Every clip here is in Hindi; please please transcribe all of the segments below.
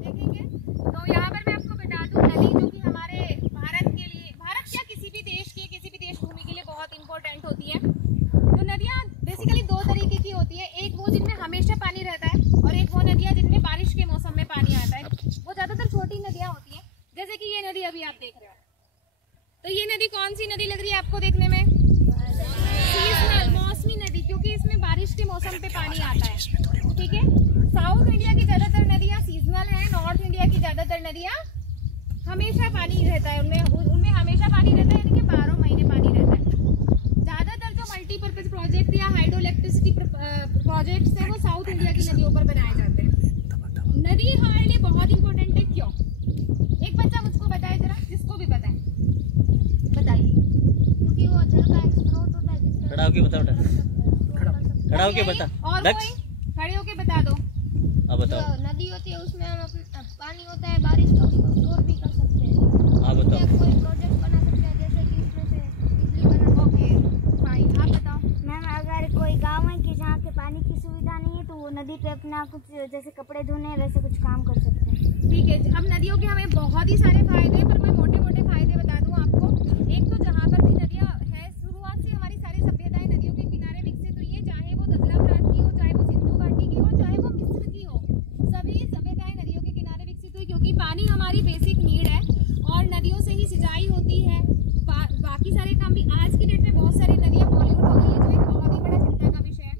देखेंगे। तो यहाँ पर मैं आपको बता दूं, नदी जो कि हमारे भारत के लिए, भारत या किसी भी देश की, किसी भी देश भूमि के लिए बहुत इंपॉर्टेंट होती है। तो नदियाँ बेसिकली दो तरीके की होती है, एक वो जिनमें हमेशा पानी रहता है और एक वो नदियाँ जिनमें बारिश के मौसम में पानी आता है। वो ज्यादातर छोटी नदियाँ होती है, जैसे कि ये नदी अभी आप देख रहे हो। तो ये नदी कौन सी नदी लग रही है आपको देखने में? सीजनल, मौसमी नदी, क्योंकि इसमें बारिश के मौसम पे पानी आता है। ठीक है, साउथ इंडिया की ज्यादातर नदियाँ सीजनल हैं, नॉर्थ इंडिया की ज्यादातर नदियाँ हमेशा पानी रहता है, उनमें हमेशा पानी रहता है, यानी कि 12 महीने पानी रहता है। ज्यादातर जो मल्टीपर्पज प्रोजेक्ट या हाइड्रो इलेक्ट्रिसिटी प्रोजेक्ट्स हैं वो साउथ इंडिया की नदियों पर बनाए जाते हैं। नदी हमारे लिए बहुत इंपॉर्टेंट है, क्यों? एक बच्चा मुझको बताए जरा, जिसको भी पता है बताइए। क्योंकि वो जल का एक स्रोत होता है। खड़ा होके बताओ, खड़ा होके बता। और कोई खड़े होके बता दो। अब बताओ। जो नदी होती है उसमें हम अपना पानी होता है बारिश का, उसको स्टोर भी कर सकते हैं। हाँ बताओ। कोई प्रोजेक्ट बना सकते हैं, जैसे कि इसमें से बिजली बना। ओके फाइन, आप बताओ। मैम अगर कोई गांव है कि जहाँ के पानी की सुविधा नहीं है, तो वो नदी पे अपना कुछ जैसे कपड़े धोने वैसे कुछ काम कर सकते हैं। ठीक है, अब नदियों के हमें बहुत ही सारे फायदे हैं, पर मैं मोटे मोटे फायदे बता दूं आपको। एक तो जहाँ पर भी नदियाँ है, शुरुआत से हमारी सारी सभ्यताएं नदियों के किनारे विकसित हुई है, चाहे वो दजला की हो, चाहे वो सिंधु घाटी की हो, चाहे वो मिस्र की हो। सभी सभ्यताएं नदियों के किनारे विकसित हुई, क्योंकि पानी हमारी बेसिक नीड है और नदियों से ही सिंचाई होती है। बाकी सारे काम भी। आज की डेट में बहुत सारी नदियाँ पॉल्यूट हो गई है, जो एक बहुत ही बड़ा चिंता का विषय है।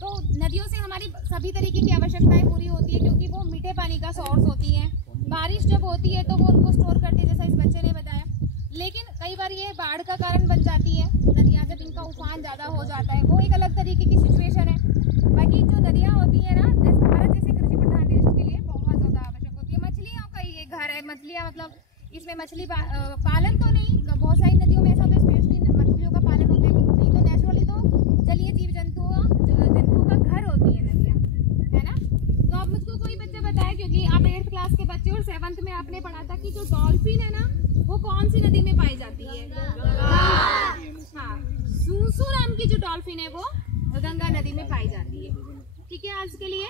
तो नदियों से हमारी सभी तरीके की आवश्यकताएं पूरी होती है, क्योंकि वो मीठे पानी का सोर्स होती हैं। बारिश जब होती है तो वो उनको स्टोर करती है, जैसा इस बच्चे ने बताया। लेकिन कई बार ये बाढ़ का कारण बन जाती है नदियाँ, जब इनका उफान ज़्यादा हो जाता है, वो एक अलग तरीके की सिचुएशन है। बाकी जो नदियाँ होती है ना, भारत जैसे कृषि प्रधान देश के लिए बहुत ज़्यादा आवश्यक होती है। मछलियों का ये घर है, मछलियाँ मतलब इसमें मछली पालन तो नहीं, बहुत सारी नदियों में ऐसा होता है स्पेशली मछलियों का पालन होता है, नहीं तो नेचुरली तो जलीय जीव जंतुओं का घर होती है नदियाँ, है ना। तो अब मुझको कोई बच्चा बताए, क्योंकि आप 8th क्लास के बच्चे और 7th में आपने पढ़ा था कि जो डॉल्फिन है ना, वो कौन सी नदी में पाई जाती है? हाँ, सूसू नाम की जो डॉल्फिन है वो गंगा नदी में पाई जाती है। ठीक है, आज के लिए